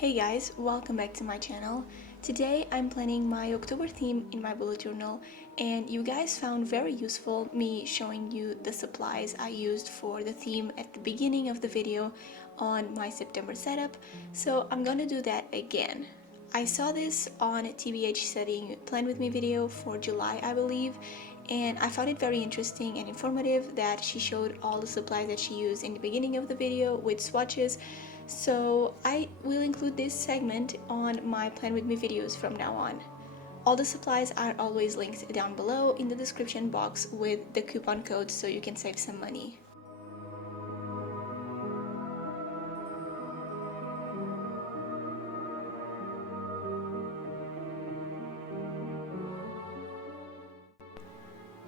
Hey guys, welcome back to my channel. Today I'm planning my October theme in my bullet journal, and you guys found very useful me showing you the supplies I used for the theme at the beginning of the video on my September setup, so I'm gonna do that again. I saw this on TBH setting plan with me video for July, I believe, and I found it very interesting and informative that she showed all the supplies that she used in the beginning of the video with swatches. So I will include this segment on my plan with me videos from now on. All the supplies are always linked down below in the description box with the coupon code so you can save some money.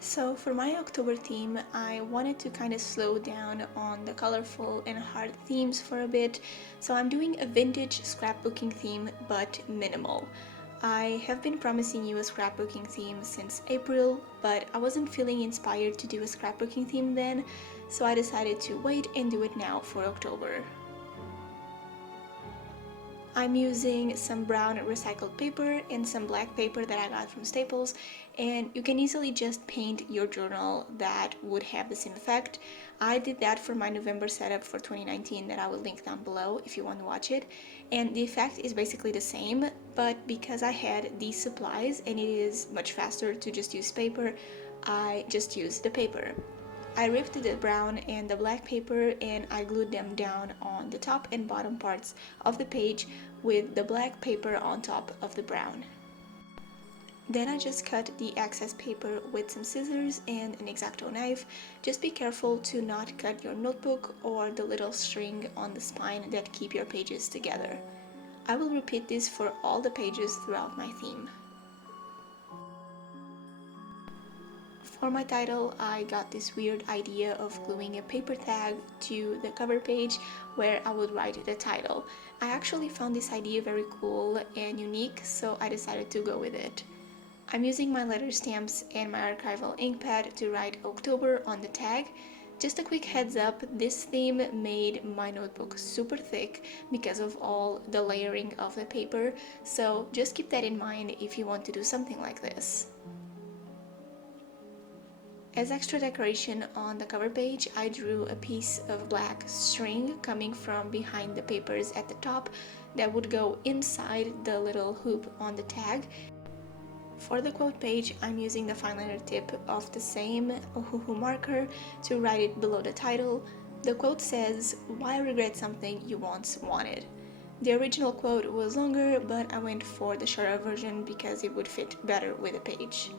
So for my October theme, I wanted to kind of slow down on the colorful and hard themes for a bit, so I'm doing a vintage scrapbooking theme, but minimal. I have been promising you a scrapbooking theme since April, but I wasn't feeling inspired to do a scrapbooking theme then, so I decided to wait and do it now for October. I'm using some brown recycled paper and some black paper that I got from Staples, and you can easily just paint your journal that would have the same effect. I did that for my November setup for 2019 that I will link down below if you want to watch it, and the effect is basically the same, but because I had these supplies and it is much faster to just use paper, I just used the paper. I ripped the brown and the black paper and I glued them down on the top and bottom parts of the page with the black paper on top of the brown. Then I just cut the excess paper with some scissors and an X-Acto knife. Just be careful to not cut your notebook or the little string on the spine that keep your pages together. I will repeat this for all the pages throughout my theme. For my title, I got this weird idea of gluing a paper tag to the cover page where I would write the title. I actually found this idea very cool and unique, so I decided to go with it. I'm using my letter stamps and my archival ink pad to write October on the tag. Just a quick heads up, this theme made my notebook super thick because of all the layering of the paper, so just keep that in mind if you want to do something like this. As extra decoration on the cover page, I drew a piece of black string coming from behind the papers at the top that would go inside the little hoop on the tag. For the quote page, I'm using the fine liner tip of the same Ohuhu marker to write it below the title. The quote says, "Why regret something you once wanted?" The original quote was longer, but I went for the shorter version because it would fit better with the page.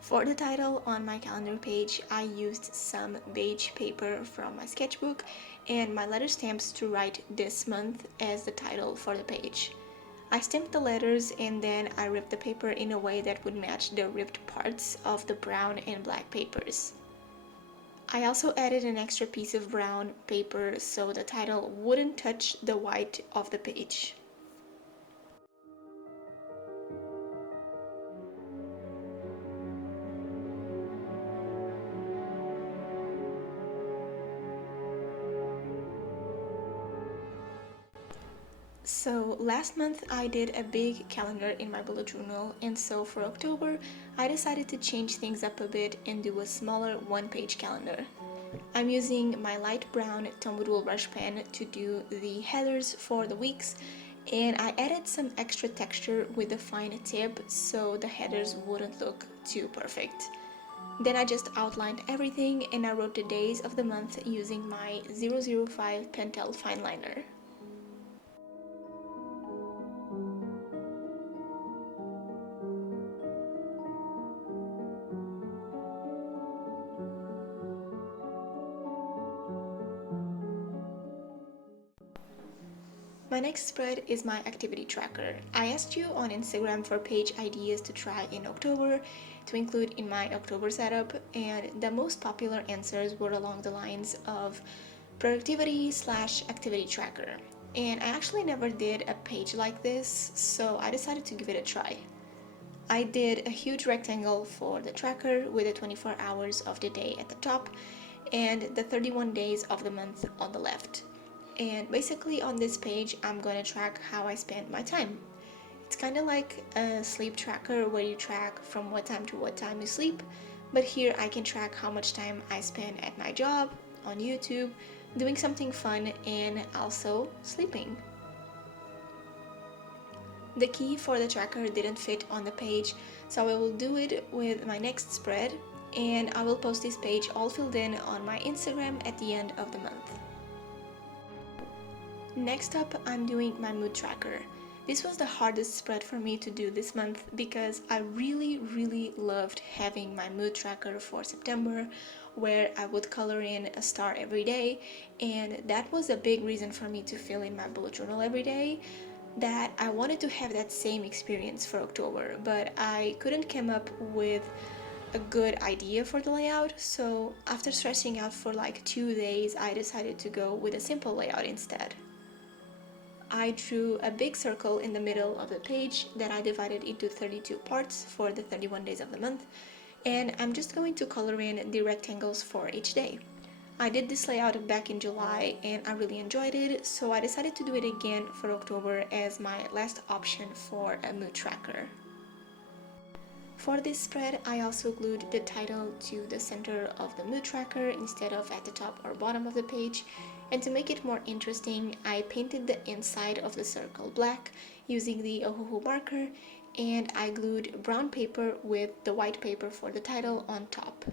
For the title on my calendar page, I used some beige paper from my sketchbook and my letter stamps to write this month as the title for the page. I stamped the letters and then I ripped the paper in a way that would match the ripped parts of the brown and black papers. I also added an extra piece of brown paper so the title wouldn't touch the white of the page. So last month I did a big calendar in my bullet journal, and so for October I decided to change things up a bit and do a smaller one-page calendar. I'm using my light brown Tombow wool brush pen to do the headers for the weeks, and I added some extra texture with the fine tip so the headers wouldn't look too perfect. Then I just outlined everything and I wrote the days of the month using my 005 Pentel fine liner. My next spread is my activity tracker. I asked you on Instagram for page ideas to try in October to include in my October setup, and the most popular answers were along the lines of productivity/activity tracker. and I actually never did a page like this, so I decided to give it a try. I did a huge rectangle for the tracker with the 24 hours of the day at the top and the 31 days of the month on the left. And basically on this page, I'm going to track how I spend my time. It's kind of like a sleep tracker where you track from what time to what time you sleep, but here I can track how much time I spend at my job, on YouTube, doing something fun, and also sleeping. The key for the tracker didn't fit on the page, so I will do it with my next spread, and I will post this page all filled in on my Instagram at the end of the month. Next up, I'm doing my mood tracker. This was the hardest spread for me to do this month because I really loved having my mood tracker for September, where I would color in a star every day, and that was a big reason for me to fill in my bullet journal every day, that I wanted to have that same experience for October, but I couldn't come up with a good idea for the layout, so after stressing out for like 2 days, I decided to go with a simple layout instead. I drew a big circle in the middle of the page that I divided into 32 parts for the 31 days of the month, and I'm just going to color in the rectangles for each day. I did this layout back in July and I really enjoyed it, so I decided to do it again for October as my last option for a mood tracker. For this spread, I also glued the title to the center of the mood tracker instead of at the top or bottom of the page, and to make it more interesting, I painted the inside of the circle black using the Ohuhu marker, and I glued brown paper with the white paper for the title on top.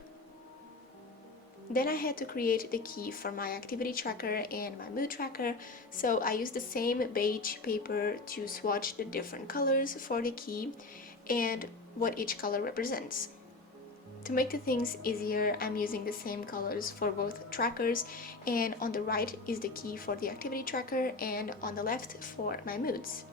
Then I had to create the key for my activity tracker and my mood tracker, so I used the same beige paper to swatch the different colors for the key and what each color represents. To make the things easier, I'm using the same colors for both trackers, and on the right is the key for the activity tracker and on the left for my moods.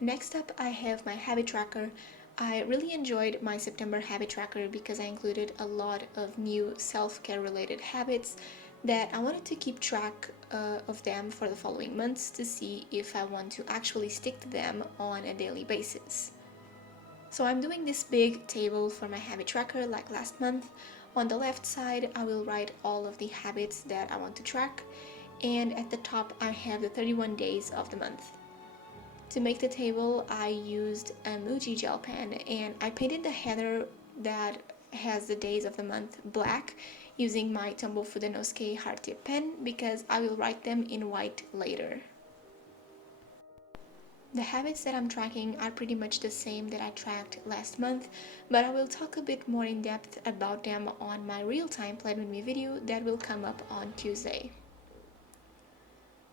Next up, I have my habit tracker. I really enjoyed my September habit tracker because I included a lot of new self-care related habits that I wanted to keep track of them for the following months to see if I want to actually stick to them on a daily basis. So I'm doing this big table for my habit tracker like last month. On the left side, I will write all of the habits that I want to track, and at the top I have the 31 days of the month. To make the table, I used a Muji gel pen and I painted the header that has the days of the month black using my Tombow Fudenosuke hard tip pen because I will write them in white later. The habits that I'm tracking are pretty much the same that I tracked last month, but I will talk a bit more in depth about them on my real-time Plan With Me video that will come up on Tuesday.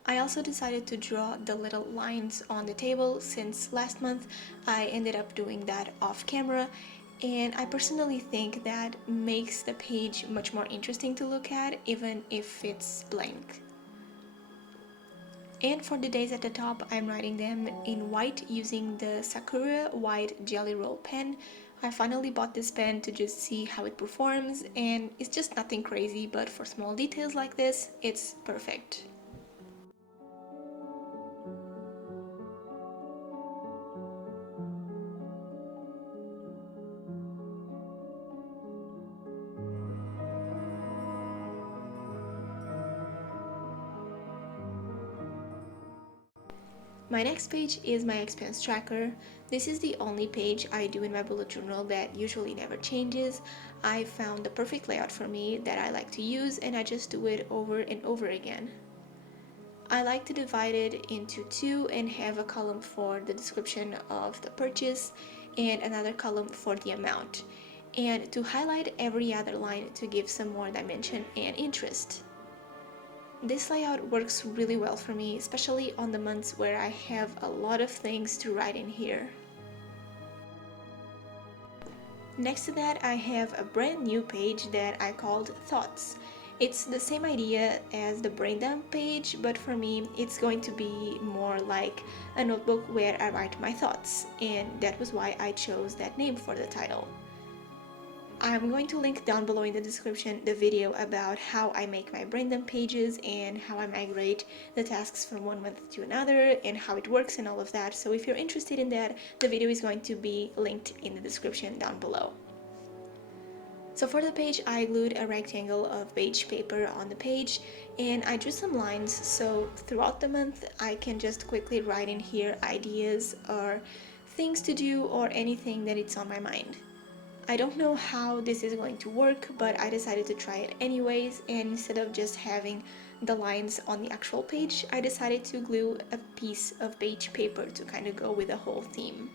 I also decided to draw the little lines on the table since last month I ended up doing that off camera, and I personally think that makes the page much more interesting to look at even if it's blank. And for the days at the top, I'm writing them in white using the Sakura white jelly roll pen. I finally bought this pen to just see how it performs, and it's just nothing crazy, but for small details like this, it's perfect. My next page is my expense tracker. This is the only page I do in my bullet journal that usually never changes. I found the perfect layout for me that I like to use, and I just do it over and over again. I like to divide it into two and have a column for the description of the purchase and another column for the amount, and to highlight every other line to give some more dimension and interest. This layout works really well for me, especially on the months where I have a lot of things to write in here. Next to that, I have a brand new page that I called Thoughts, It's the same idea as the brain dump page, but for me it's going to be more like a notebook where I write my thoughts, and that was why I chose that name for the title. I'm going to link down below in the description the video about how I make my brain dump pages and how I migrate the tasks from one month to another and how it works and all of that. So if you're interested in that, the video is going to be linked in the description down below. So for the page, I glued a rectangle of beige paper on the page and I drew some lines so throughout the month I can just quickly write in here ideas or things to do or anything that it's on my mind. I don't know how this is going to work, but I decided to try it anyways, and instead of just having the lines on the actual page, I decided to glue a piece of beige paper to kind of go with the whole theme.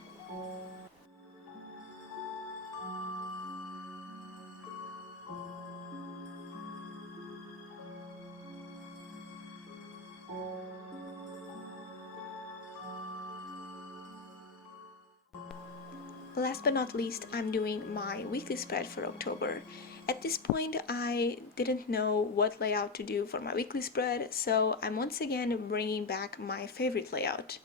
Last but not least, I'm doing my weekly spread for October. At this point, I didn't know what layout to do for my weekly spread, so I'm once again bringing back my favorite layout.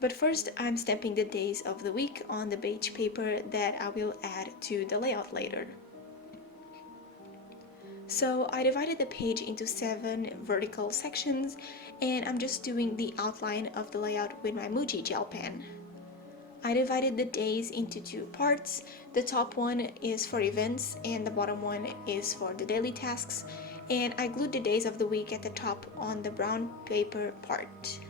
But first, I'm stamping the days of the week on the beige paper that I will add to the layout later. So I divided the page into 7 vertical sections, and I'm just doing the outline of the layout with my Muji gel pen. I divided the days into 2 parts. The top one is for events and the bottom one is for the daily tasks, and I glued the days of the week at the top on the brown paper part.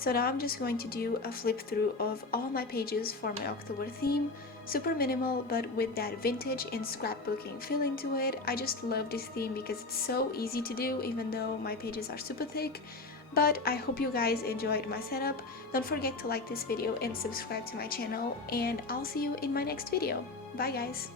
So now I'm just going to do a flip through of all my pages for my October theme. Super minimal, but with that vintage and scrapbooking feeling to it. I just love this theme because it's so easy to do even though my pages are super thick. But I hope you guys enjoyed my setup. Don't forget to like this video and subscribe to my channel, and I'll see you in my next video. Bye guys!